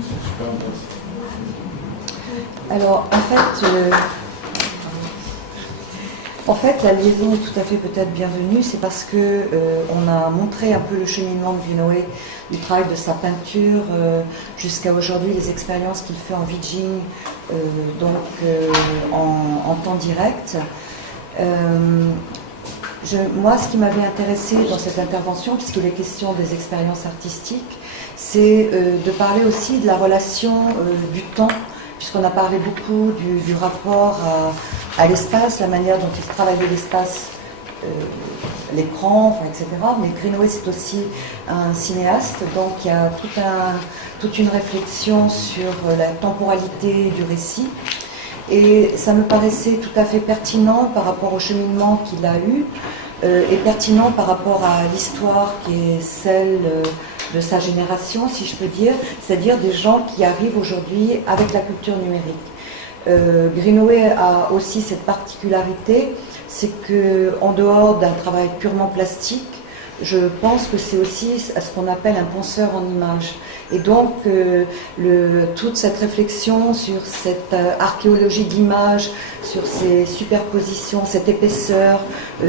c'est super intéressant. Alors, en fait, la liaison est tout à fait peut-être bienvenue, c'est parce que on a montré un peu le cheminement de Greenaway, du travail de sa peinture jusqu'à aujourd'hui, les expériences qu'il fait en vidging, en temps direct. Moi, ce qui m'avait intéressé dans cette intervention, puisqu'il est question des expériences artistiques, c'est de parler aussi de la relation du temps, puisqu'on a parlé beaucoup du rapport à l'espace, la manière dont il travaillait l'espace, l'écran, enfin, etc. Mais Greenaway, c'est aussi un cinéaste, donc il y a toute une réflexion sur la temporalité du récit. Et ça me paraissait tout à fait pertinent par rapport au cheminement qu'il a eu, et pertinent par rapport à l'histoire qui est celle de sa génération, si je peux dire, c'est-à-dire des gens qui arrivent aujourd'hui avec la culture numérique. Greenaway a aussi cette particularité, c'est qu'en dehors d'un travail purement plastique, je pense que c'est aussi ce qu'on appelle un penseur en images. Et donc, toute cette réflexion sur cette archéologie de l'image, sur ces superpositions, cette épaisseur,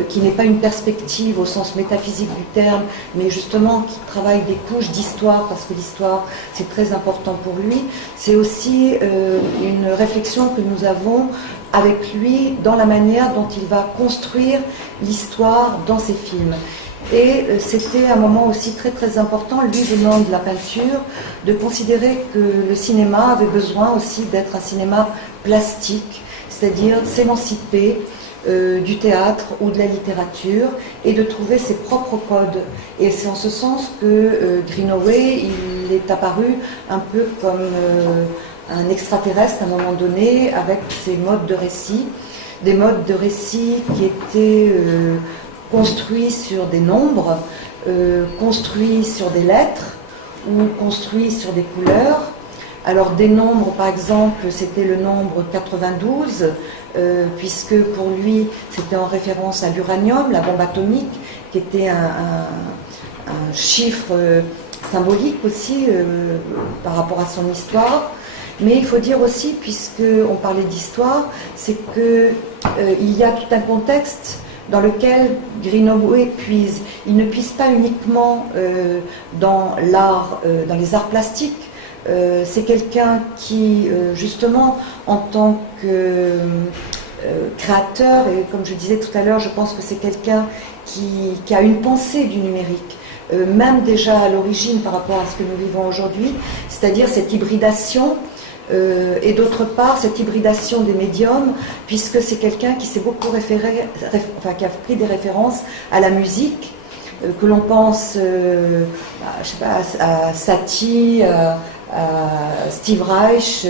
qui n'est pas une perspective au sens métaphysique du terme, mais justement qui travaille des couches d'histoire, parce que l'histoire, c'est très important pour lui, c'est aussi une réflexion que nous avons avec lui dans la manière dont il va construire l'histoire dans ses films. Et c'était un moment aussi très très important, lui venant de la peinture, de considérer que le cinéma avait besoin aussi d'être un cinéma plastique, c'est-à-dire s'émanciper du théâtre ou de la littérature et de trouver ses propres codes. Et c'est en ce sens que Greenaway, il est apparu un peu comme un extraterrestre à un moment donné, avec ses modes de récit, des modes de récit qui étaient construits sur des nombres, construits sur des lettres ou construits sur des couleurs. Alors des nombres, par exemple, c'était le nombre 92, puisque pour lui, c'était en référence à l'uranium, la bombe atomique, qui était un chiffre symbolique aussi par rapport à son histoire. Mais il faut dire aussi, puisqu'on parlait d'histoire, c'est qu'il y a tout un contexte dans lequel Greenaway puise. Il ne puise pas uniquement dans l'art, dans les arts plastiques. C'est quelqu'un qui, justement, en tant que créateur, et comme je disais tout à l'heure, je pense que c'est quelqu'un qui a une pensée du numérique, même déjà à l'origine par rapport à ce que nous vivons aujourd'hui, c'est-à-dire cette hybridation. Et d'autre part, cette hybridation des médiums, puisque c'est quelqu'un qui s'est beaucoup qui a pris des références à la musique, que l'on pense je sais pas, à Satie, à Steve Reich,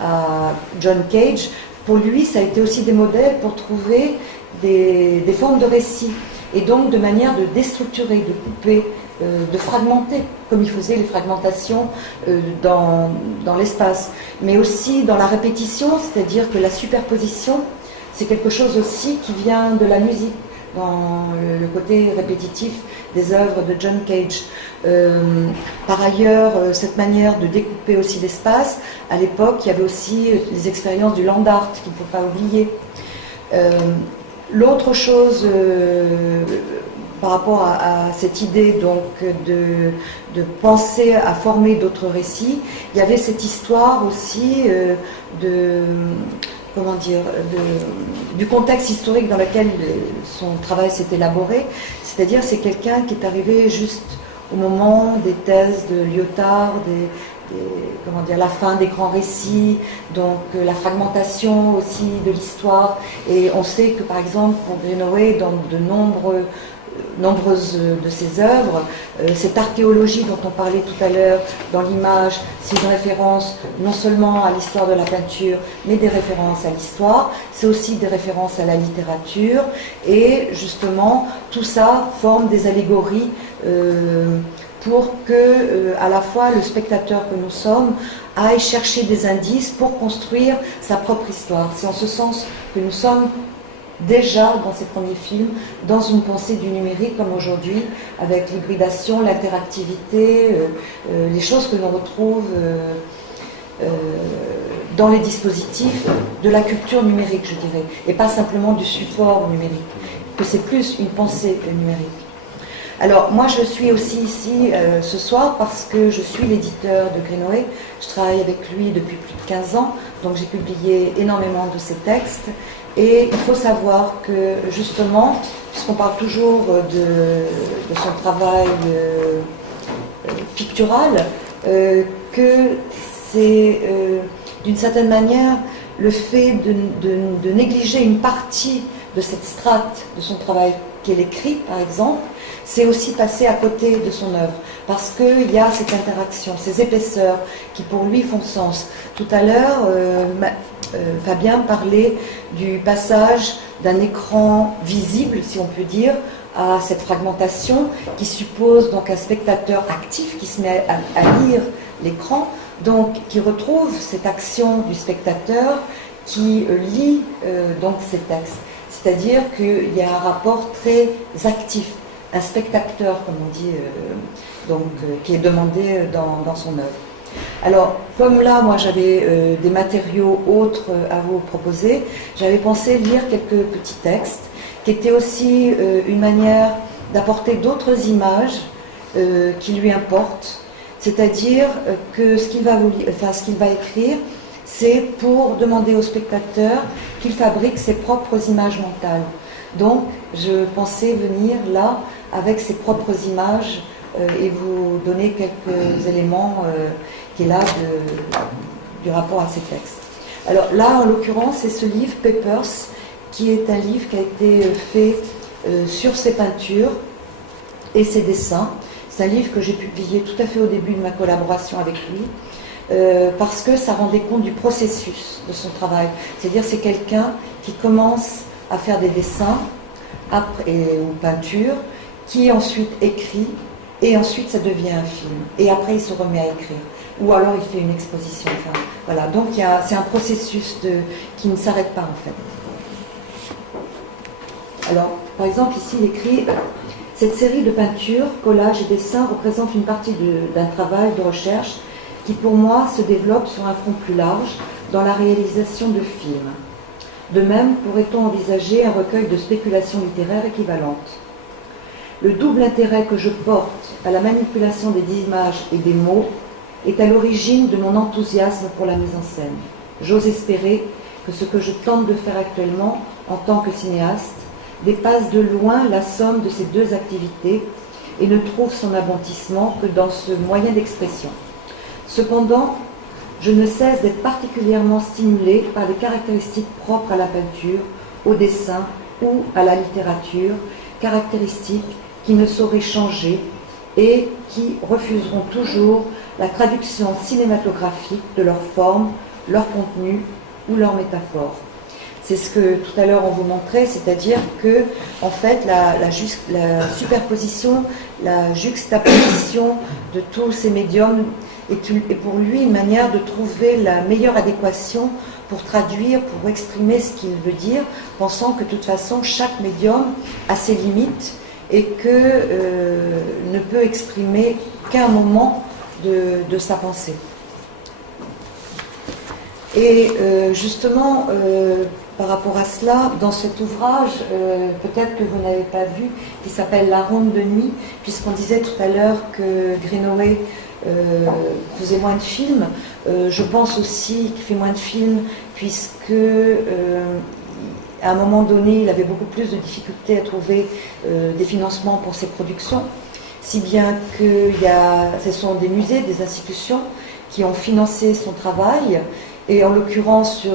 à John Cage. Pour lui, ça a été aussi des modèles pour trouver des formes de récit, et donc de manière de déstructurer, de couper, de fragmenter, comme il faisait les fragmentations dans l'espace, mais aussi dans la répétition, c'est-à-dire que la superposition, c'est quelque chose aussi qui vient de la musique, dans le côté répétitif des œuvres de John Cage. Par ailleurs, cette manière de découper aussi l'espace, à l'époque, il y avait aussi les expériences du land art qu'il ne faut pas oublier. L'autre chose par rapport à cette idée donc de penser à former d'autres récits, il y avait cette histoire aussi du contexte historique dans lequel son travail s'est élaboré, c'est-à-dire c'est quelqu'un qui est arrivé juste au moment des thèses de Lyotard, la fin des grands récits, donc la fragmentation aussi de l'histoire. Et on sait que par exemple pour Greenaway, dans de nombreuses de ses œuvres, cette archéologie dont on parlait tout à l'heure dans l'image, c'est une référence non seulement à l'histoire de la peinture, mais des références à l'histoire, c'est aussi des références à la littérature, et justement tout ça forme des allégories pour que à la fois le spectateur que nous sommes aille chercher des indices pour construire sa propre histoire. C'est en ce sens que nous sommes déjà dans ses premiers films, dans une pensée du numérique comme aujourd'hui, avec l'hybridation, l'interactivité, les choses que l'on retrouve dans les dispositifs de la culture numérique, je dirais, et pas simplement du support numérique, que c'est plus une pensée numérique. Alors, moi, je suis aussi ici ce soir parce que je suis l'éditeur de Greenaway. Je travaille avec lui depuis plus de 15 ans, donc j'ai publié énormément de ses textes. Et il faut savoir que, justement, puisqu'on parle toujours de son travail pictural, que c'est, d'une certaine manière, le fait de négliger une partie de cette strate de son travail qu'est l'écrit, par exemple, c'est aussi passer à côté de son œuvre, parce qu'il y a cette interaction, ces épaisseurs qui pour lui font sens. Tout à l'heure, Fabien parlait du passage d'un écran visible, si on peut dire, à cette fragmentation qui suppose donc un spectateur actif qui se met à lire l'écran, donc qui retrouve cette action du spectateur qui lit donc ces textes. C'est-à-dire qu'il y a un rapport très actif, un spectateur, comme on dit, qui est demandé dans son œuvre. Alors, comme là, moi, j'avais des matériaux autres à vous proposer, j'avais pensé lire quelques petits textes, qui étaient aussi une manière d'apporter d'autres images qui lui importent, c'est-à-dire que ce qu'il va écrire, c'est pour demander au spectateur qu'il fabrique ses propres images mentales. Donc, je pensais venir là avec ses propres images et vous donner quelques éléments qui est là du rapport à ces textes. Alors là, en l'occurrence, c'est ce livre, Papers, qui est un livre qui a été fait sur ses peintures et ses dessins. C'est un livre que j'ai publié tout à fait au début de ma collaboration avec lui. Parce que ça rendait compte du processus de son travail. C'est-à-dire c'est quelqu'un qui commence à faire des dessins ou peintures, qui ensuite écrit, et ensuite ça devient un film. Et après il se remet à écrire. Ou alors il fait une exposition. Enfin, voilà. Donc c'est un processus qui ne s'arrête pas en fait. Alors, par exemple, ici il écrit « Cette série de peintures, collages et dessins représente une partie d'un travail de recherche qui pour moi se développe sur un front plus large dans la réalisation de films. De même, pourrait-on envisager un recueil de spéculations littéraires équivalentes. Le double intérêt que je porte à la manipulation des images et des mots est à l'origine de mon enthousiasme pour la mise en scène. J'ose espérer que ce que je tente de faire actuellement en tant que cinéaste dépasse de loin la somme de ces deux activités et ne trouve son aboutissement que dans ce moyen d'expression. Cependant, je ne cesse d'être particulièrement stimulée par les caractéristiques propres à la peinture, au dessin ou à la littérature, caractéristiques qui ne sauraient changer et qui refuseront toujours la traduction cinématographique de leur forme, leur contenu ou leur métaphore. C'est ce que tout à l'heure on vous montrait, c'est-à-dire que en fait la superposition, la juxtaposition de tous ces médiums est pour lui une manière de trouver la meilleure adéquation pour traduire, pour exprimer ce qu'il veut dire, pensant que de toute façon chaque médium a ses limites et que ne peut exprimer qu'un moment de sa pensée. Et justement, par rapport à cela, dans cet ouvrage, peut-être que vous n'avez pas vu, qui s'appelle La Ronde de nuit, puisqu'on disait tout à l'heure que Greenaway faisait moins de films, je pense aussi qu'il fait moins de films, puisque à un moment donné, il avait beaucoup plus de difficultés à trouver des financements pour ses productions, si bien que ce sont des musées, des institutions qui ont financé son travail. Et en l'occurrence,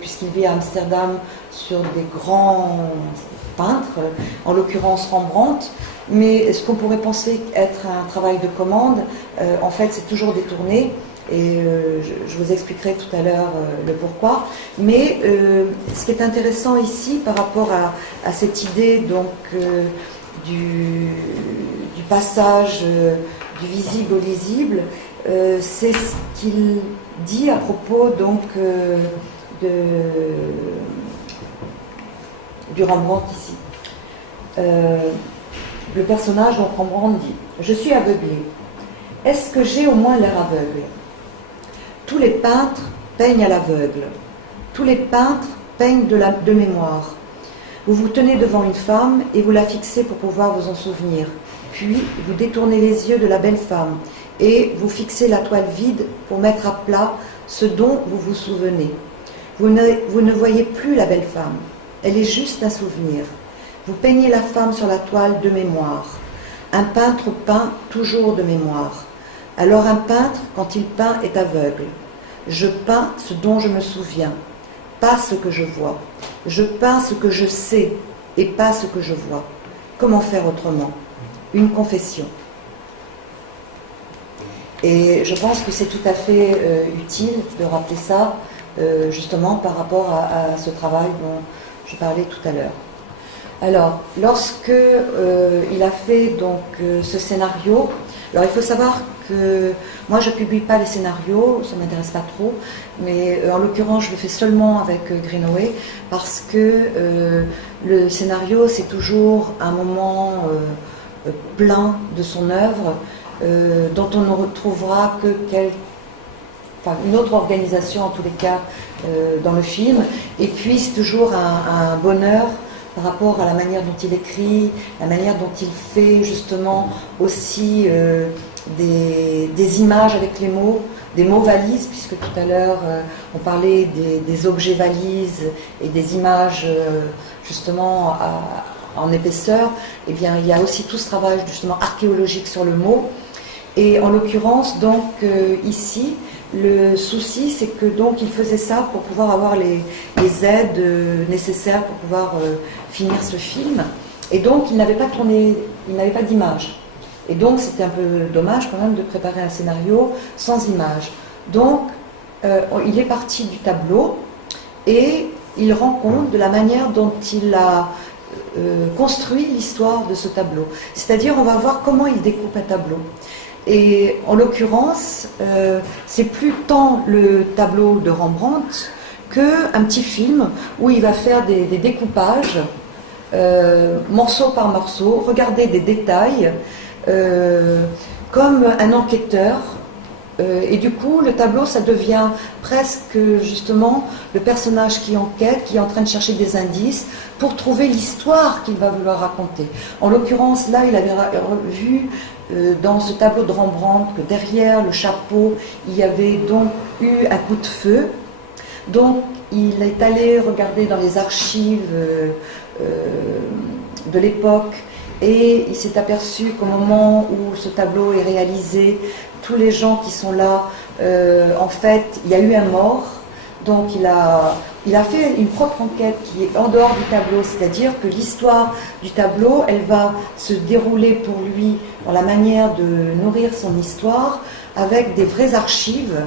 puisqu'il vit à Amsterdam, sur des grands peintres, en l'occurrence Rembrandt, mais ce qu'on pourrait penser être un travail de commande, en fait c'est toujours détourné, et je vous expliquerai tout à l'heure le pourquoi. Mais ce qui est intéressant ici par rapport à cette idée donc, du passage du visible au lisible, c'est ce qu'il dit à propos donc du Rembrandt ici. Le personnage, donc Rembrandt, dit « Je suis aveuglé. Est-ce que j'ai au moins l'air aveugle ? Tous les peintres peignent à l'aveugle. Tous les peintres peignent de mémoire. Vous vous tenez devant une femme et vous la fixez pour pouvoir vous en souvenir. Puis, vous détournez les yeux de la belle femme et vous fixez la toile vide pour mettre à plat ce dont vous vous souvenez. Vous ne voyez plus la belle femme. Elle est juste un souvenir. Vous peignez la femme sur la toile de mémoire. Un peintre peint toujours de mémoire. Alors un peintre, quand il peint, est aveugle. Je peins ce dont je me souviens, pas ce que je vois. Je peins ce que je sais et pas ce que je vois. Comment faire autrement ? Une confession. Et je pense que c'est tout à fait utile de rappeler ça, justement par rapport à ce travail dont je parlais tout à l'heure. Alors, lorsque il a fait donc ce scénario, alors il faut savoir que moi je ne publie pas les scénarios, ça ne m'intéresse pas trop, mais en l'occurrence je le fais seulement avec Greenaway parce que le scénario c'est toujours un moment plein de son œuvre dont on ne retrouvera que une autre organisation en tous les cas dans le film, et puis c'est toujours un bonheur par rapport à la manière dont il écrit, la manière dont il fait justement aussi des images avec les mots, des mots valises, puisque tout à l'heure on parlait des objets valises et des images justement en épaisseur. Eh bien il y a aussi tout ce travail justement archéologique sur le mot. Et en l'occurrence donc ici, le souci, c'est que donc il faisait ça pour pouvoir avoir les aides nécessaires pour pouvoir finir ce film. Et donc il n'avait pas tourné, il n'avait pas d'image. Et donc c'était un peu dommage quand même de préparer un scénario sans image. Donc il est parti du tableau et il rend compte de la manière dont il a construit l'histoire de ce tableau. C'est-à-dire on va voir comment il découpe un tableau. Et en l'occurrence, c'est plus tant le tableau de Rembrandt qu'un petit film où il va faire des découpages, morceau par morceau, regarder des détails, comme un enquêteur. Et du coup, le tableau, ça devient presque justement le personnage qui enquête, qui est en train de chercher des indices pour trouver l'histoire qu'il va vouloir raconter. En l'occurrence, là, il avait vu dans ce tableau de Rembrandt que derrière le chapeau, il y avait donc eu un coup de feu. Donc, il est allé regarder dans les archives de l'époque et il s'est aperçu qu'au moment où ce tableau est réalisé, tous les gens qui sont là, en fait, il y a eu un mort. Donc il a fait une propre enquête qui est en dehors du tableau, c'est-à-dire que l'histoire du tableau, elle va se dérouler pour lui dans la manière de nourrir son histoire avec des vraies archives.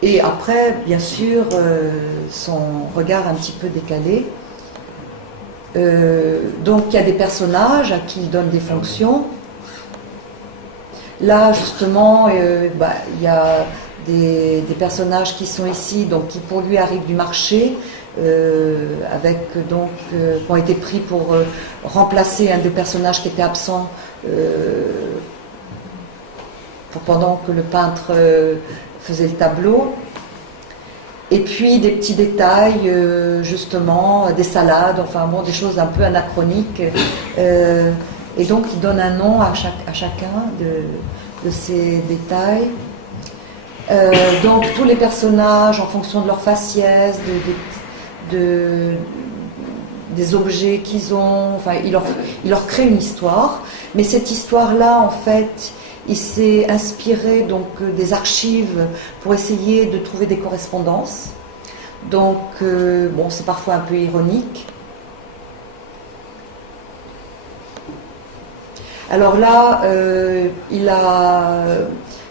Et après, bien sûr, son regard un petit peu décalé. Donc il y a des personnages à qui il donne des fonctions. Là, justement, il y a des personnages qui sont ici, donc qui pour lui arrivent du marché, qui ont été pris pour remplacer un des personnages qui était absent pendant que le peintre faisait le tableau. Et puis des petits détails, justement, des salades, enfin bon, des choses un peu anachroniques. Et donc il donne un nom à chacun de ces détails. Donc tous les personnages, en fonction de leur faciès, des objets qu'ils ont, enfin il leur crée une histoire. Mais cette histoire-là, en fait, il s'est inspiré donc des archives pour essayer de trouver des correspondances. Donc bon, c'est parfois un peu ironique. Alors là, il a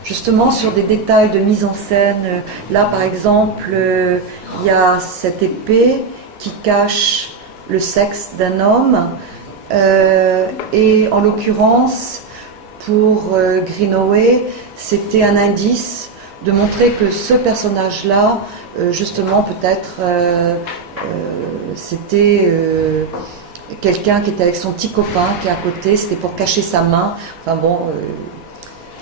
justement sur des détails de mise en scène, là par exemple, il y a cette épée qui cache le sexe d'un homme, et en l'occurrence, pour Greenaway, c'était un indice de montrer que ce personnage-là, justement peut-être C'était quelqu'un qui était avec son petit copain qui est à côté, c'était pour cacher sa main. Enfin bon,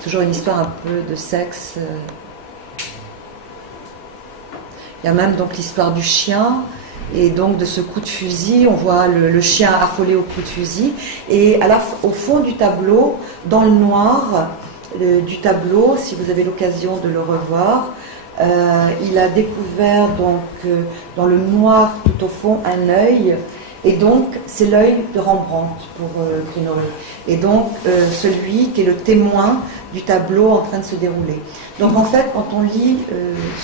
toujours une histoire un peu de sexe. Il y a même donc l'histoire du chien et donc de ce coup de fusil. On voit le chien affolé au coup de fusil. Et au fond du tableau, dans le noir du tableau, si vous avez l'occasion de le revoir, il a découvert donc dans le noir tout au fond un œil. Et donc c'est l'œil de Rembrandt pour Greenaway. Et donc celui qui est le témoin du tableau en train de se dérouler. Donc en fait, quand on lit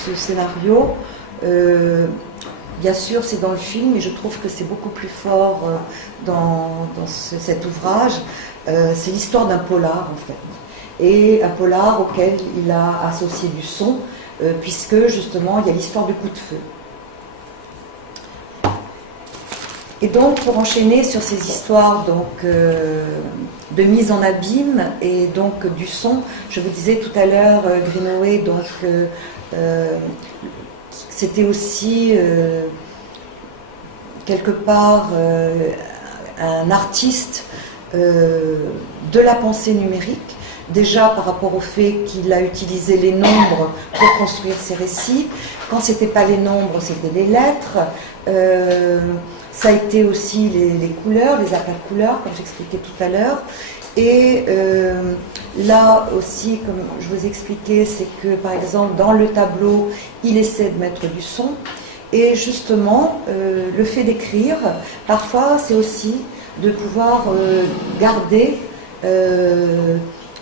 ce scénario, bien sûr c'est dans le film, et je trouve que c'est beaucoup plus fort dans cet ouvrage. C'est l'histoire d'un polar en fait. Et un polar auquel il a associé du son, puisque justement il y a l'histoire du coup de feu. Et donc, pour enchaîner sur ces histoires donc, de mise en abîme et donc du son, je vous disais tout à l'heure, Greenaway, donc c'était aussi quelque part un artiste de la pensée numérique. Déjà par rapport au fait qu'il a utilisé les nombres pour construire ses récits. Quand ce n'était pas les nombres, c'était les lettres. Ça a été aussi les couleurs, les aplats de couleurs, comme j'expliquais tout à l'heure. Et là aussi, comme je vous expliquais, c'est que par exemple dans le tableau, il essaie de mettre du son. Et justement, le fait d'écrire, parfois c'est aussi de pouvoir garder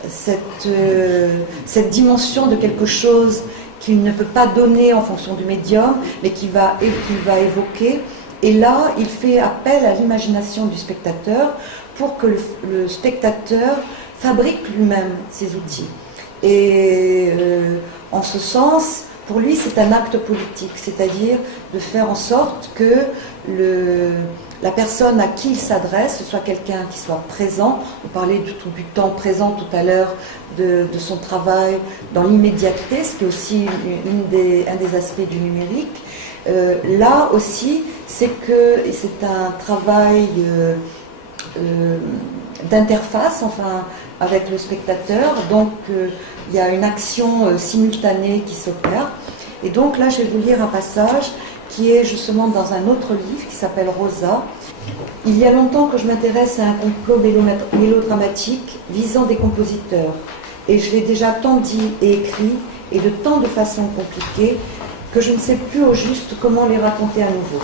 cette dimension de quelque chose qu'il ne peut pas donner en fonction du médium, mais qu'il va évoquer. Et là, il fait appel à l'imagination du spectateur pour que le spectateur fabrique lui-même ses outils. Et en ce sens, pour lui, c'est un acte politique, c'est-à-dire de faire en sorte que la personne à qui il s'adresse, ce soit quelqu'un qui soit présent. On parlait du temps présent tout à l'heure, de son travail dans l'immédiateté, ce qui est aussi un des aspects du numérique. Là aussi, c'est un travail d'interface, enfin, avec le spectateur. Donc, il y a une action simultanée qui s'opère. Et donc là, je vais vous lire un passage qui est justement dans un autre livre qui s'appelle Rosa. Il y a longtemps que je m'intéresse à un complot mélodramatique visant des compositeurs. Et je l'ai déjà tant dit et écrit, et de tant de façons compliquées, que je ne sais plus au juste comment les raconter à nouveau.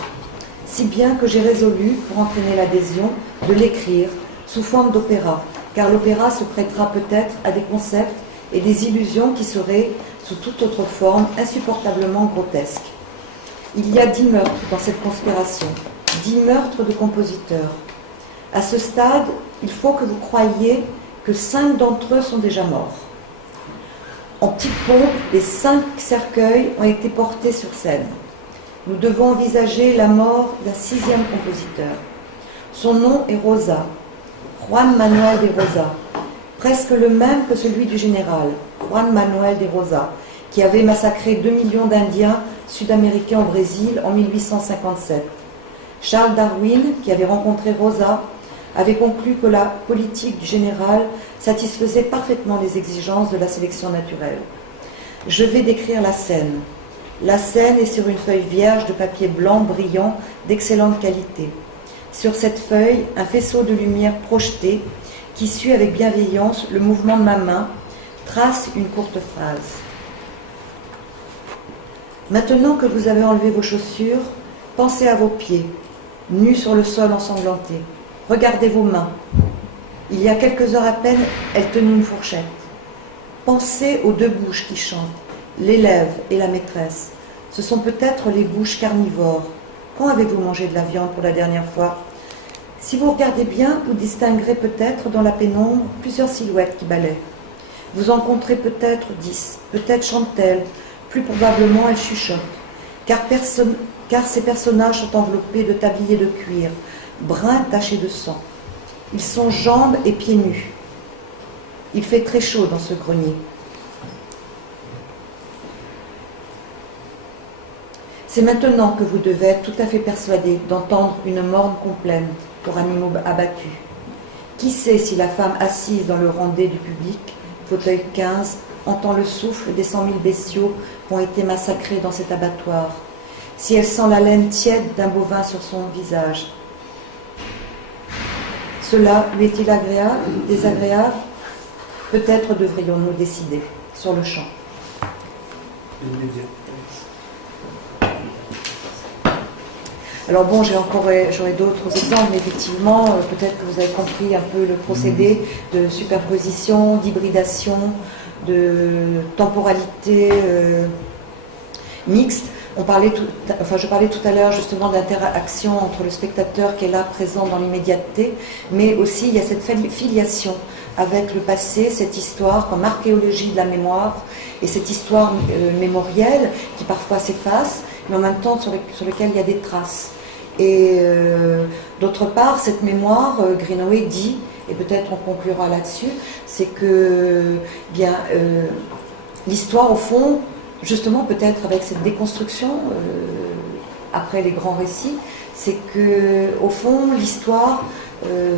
Si bien que j'ai résolu, pour entraîner l'adhésion, de l'écrire sous forme d'opéra, car l'opéra se prêtera peut-être à des concepts et des illusions qui seraient, sous toute autre forme, insupportablement grotesques. Il y a 10 meurtres dans cette conspiration, 10 meurtres de compositeurs. À ce stade, il faut que vous croyiez que 5 d'entre eux sont déjà morts. En petite pompe, les 5 cercueils ont été portés sur scène. Nous devons envisager la mort d'un 6e compositeur. Son nom est Rosa, Juan Manuel de Rosa, presque le même que celui du général, Juan Manuel de Rosa, qui avait massacré 2 millions d'Indiens sud-américains au Brésil en 1857. Charles Darwin, qui avait rencontré Rosa, avait conclu que la politique du général satisfaisait parfaitement les exigences de la sélection naturelle. Je vais décrire la scène. La scène est sur une feuille vierge de papier blanc brillant d'excellente qualité. Sur cette feuille, un faisceau de lumière projeté, qui suit avec bienveillance le mouvement de ma main, trace une courte phrase. Maintenant que vous avez enlevé vos chaussures, pensez à vos pieds, nus sur le sol ensanglanté. Regardez vos mains. Il y a quelques heures à peine, elles tenaient une fourchette. Pensez aux 2 bouches qui chantent, l'élève et la maîtresse. Ce sont peut-être les bouches carnivores. Quand avez-vous mangé de la viande pour la dernière fois? Si vous regardez bien, vous distinguerez peut-être dans la pénombre plusieurs silhouettes qui balaient. Vous en compterez peut-être 10, peut-être chantent-elles, plus probablement elles chuchotent, car ces personnages sont enveloppés de tabliers de cuir, bruns tachés de sang. Ils sont jambes et pieds nus. Il fait très chaud dans ce grenier. C'est maintenant que vous devez être tout à fait persuadé d'entendre une morne complainte pour animaux abattus. Qui sait si la femme assise dans le rang D du public, fauteuil 15, entend le souffle des 100 000 bestiaux qui ont été massacrés dans cet abattoir, si elle sent la laine tiède d'un bovin sur son visage. Cela lui est-il agréable, désagréable? Peut-être devrions-nous décider sur le champ. Alors bon, j'aurais d'autres exemples, mais effectivement, peut-être que vous avez compris un peu le procédé de superposition, d'hybridation, de temporalité mixte. Je parlais tout à l'heure justement d'interaction entre le spectateur qui est là présent dans l'immédiateté, mais aussi il y a cette filiation avec le passé, cette histoire comme archéologie de la mémoire, et cette histoire mémorielle qui parfois s'efface, mais en même temps sur lequel il y a des traces. Et d'autre part, cette mémoire, Greenaway dit, et peut-être on conclura là-dessus, c'est que l'histoire au fond, justement peut-être avec cette déconstruction après les grands récits, c'est que au fond l'histoire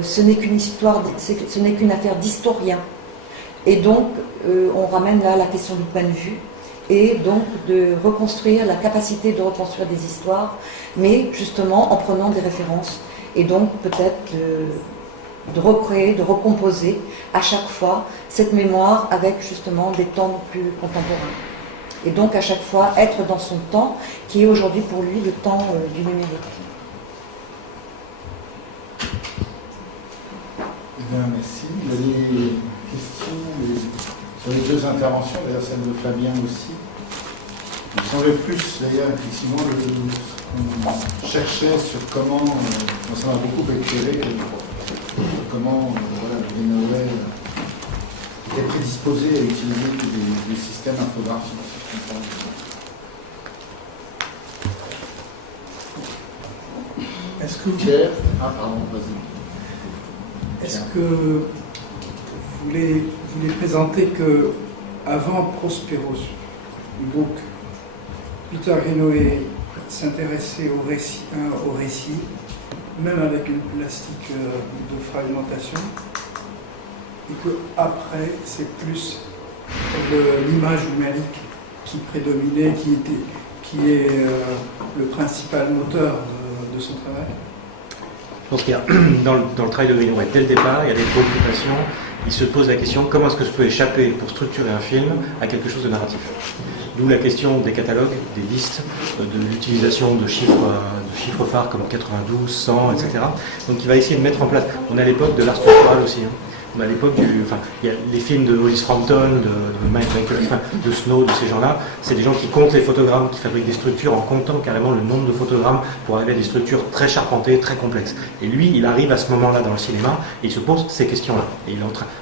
ce n'est qu'une affaire d'historien, et donc on ramène là la question du point de vue, et donc de reconstruire la capacité de reconstruire des histoires, mais justement en prenant des références, et donc peut-être de recréer, de recomposer à chaque fois cette mémoire avec justement des temps plus contemporains. Et donc à chaque fois être dans son temps, qui est aujourd'hui pour lui le temps du numérique. Eh bien, merci. Il y a des questions sur les deux interventions, d'ailleurs celle de Fabien aussi. Il me semblait plus, d'ailleurs, effectivement, qu'on cherchait sur comment, ça m'a beaucoup éclairé, comment Greenaway était prédisposé à utiliser des systèmes infographiques. Est-ce que Pierre, pardon, vas-y. Est-ce que vous voulez présenter que avant Prosperos, donc Peter Greenaway s'intéressait au récit, même avec une plastique de fragmentation, et que après c'est plus l'image numérique qui prédominait, qui est le principal moteur de son travail? Je pense qu'il y a, dans le travail de Greenaway, dès le départ, il y a des préoccupations. Il se pose la question, comment est-ce que je peux échapper pour structurer un film à quelque chose de narratif? D'où la question des catalogues, des listes, de l'utilisation de chiffres phares comme 92, 100, etc. Donc il va essayer de mettre en place, on est à l'époque de l'art structural aussi. On est à l'époque il y a les films de Hollis Frampton, de Snow, de ces gens-là, c'est des gens qui comptent les photogrammes, qui fabriquent des structures en comptant carrément le nombre de photogrammes pour arriver à des structures très charpentées, très complexes. Et lui, il arrive à ce moment-là dans le cinéma et il se pose ces questions-là. Et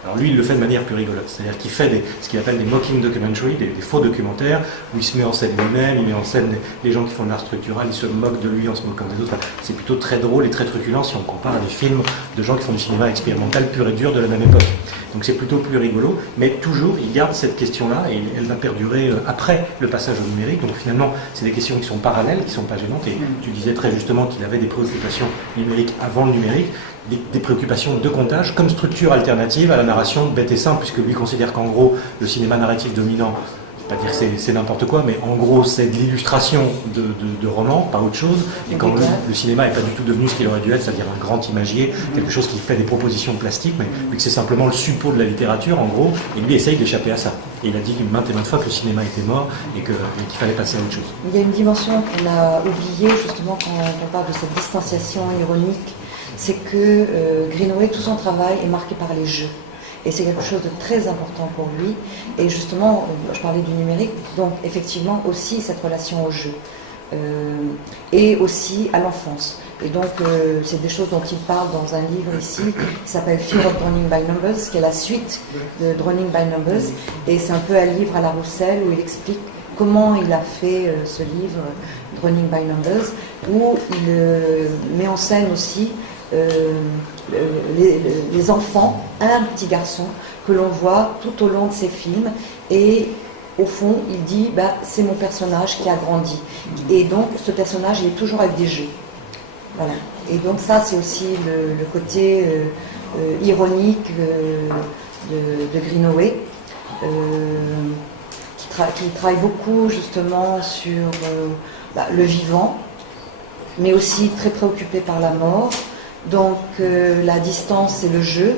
alors lui, il le fait de manière plus rigolote, c'est-à-dire qu'il fait ce qu'il appelle des mocking documentaries, des faux documentaires, où il se met en scène lui-même, il met en scène les gens qui font de l'art structural, il se moque de lui en se moquant des autres. Enfin, c'est plutôt très drôle et très truculent si on compare à des films de gens qui font du cinéma expérimental pur et dur de la même époque. Donc c'est plutôt plus rigolo, mais toujours il garde cette question-là et elle va perdurer après le passage au numérique. Donc finalement, c'est des questions qui sont parallèles, qui ne sont pas gênantes. Et tu disais très justement qu'il avait des préoccupations numériques avant le numérique, des préoccupations de comptage comme structure alternative à la narration bête et simple, puisque lui considère qu'en gros, le cinéma narratif dominant, pas dire que c'est n'importe quoi, mais en gros c'est de l'illustration de romans, pas autre chose, et quand le cinéma n'est pas du tout devenu ce qu'il aurait dû être, c'est-à-dire un grand imagier, quelque chose qui fait des propositions plastiques, mais que c'est simplement le suppôt de la littérature en gros, et lui essaye d'échapper à ça. Et il a dit maintes et maintes fois que le cinéma était mort et qu'il fallait passer à autre chose. Il y a une dimension qu'on a oubliée justement quand on parle de cette distanciation ironique, c'est que Greenaway, tout son travail est marqué par les jeux. Et c'est quelque chose de très important pour lui. Et justement, je parlais du numérique, donc effectivement aussi cette relation au jeu. Et aussi à l'enfance. Et donc, c'est des choses dont il parle dans un livre ici, qui s'appelle Fear of Drowning by Numbers, qui est la suite de Drowning by Numbers. Et c'est un peu un livre à la Roussel où il explique comment il a fait ce livre, Drowning by Numbers, où il met en scène aussi les enfants, un petit garçon que l'on voit tout au long de ses films, et au fond, il dit, bah, c'est mon personnage qui a grandi. Et donc, ce personnage, il est toujours avec des jeux. Voilà. Et donc ça, c'est aussi le côté ironique de Greenaway, qui travaille beaucoup justement sur le vivant, mais aussi très préoccupé par la mort. Donc la distance et le jeu.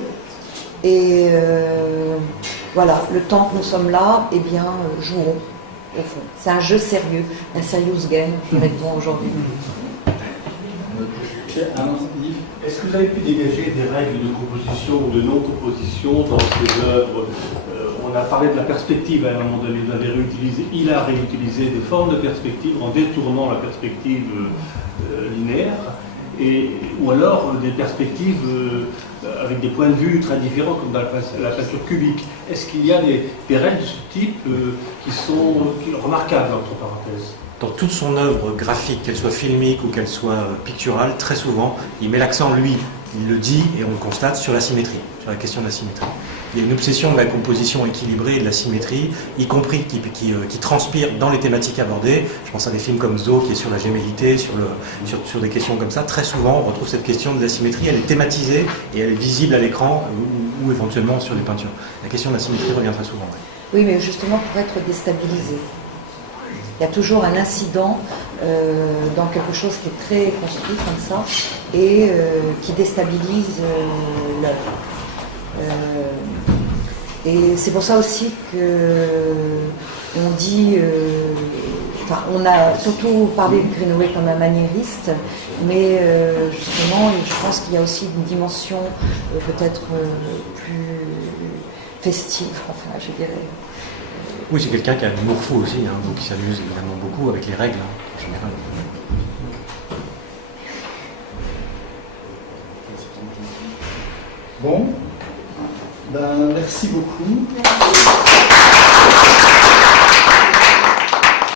Et voilà, le temps que nous sommes là, eh bien, jouons, au fond. C'est un jeu sérieux, un serious game, dirait-on aujourd'hui. Est-ce que vous avez pu dégager des règles de composition ou de non-composition dans ces œuvres? On a parlé de la perspective à un moment donné, vous avez réutilisé, il a réutilisé des formes de perspective en détournant la perspective linéaire, ou alors des perspectives avec des points de vue très différents, comme dans la peinture cubique. Est-ce qu'il y a des règles de ce type qui sont remarquables, entre parenthèses? Dans toute son œuvre graphique, qu'elle soit filmique ou qu'elle soit picturale, très souvent, il met l'accent, lui, il le dit et on le constate, sur la symétrie, sur la question de la symétrie. Il y a une obsession de la composition équilibrée et de la symétrie, y compris qui transpire dans les thématiques abordées. Je pense à des films comme Zo, qui est sur la gémellité, sur des questions comme ça. Très souvent, on retrouve cette question de la symétrie, elle est thématisée et elle est visible à l'écran ou éventuellement sur les peintures. La question de la symétrie revient très souvent. Oui, mais justement pour être déstabilisé. Il y a toujours un incident dans quelque chose qui est très construit comme ça et qui déstabilise l'œuvre. Et c'est pour ça aussi qu'on dit, on a surtout parlé de Greenaway comme un maniériste, mais justement, je pense qu'il y a aussi une dimension peut-être plus festive, enfin, je dirais. Oui, c'est quelqu'un qui a un humour fou aussi, donc il s'amuse évidemment beaucoup avec les règles en général. Bon, ben, merci beaucoup.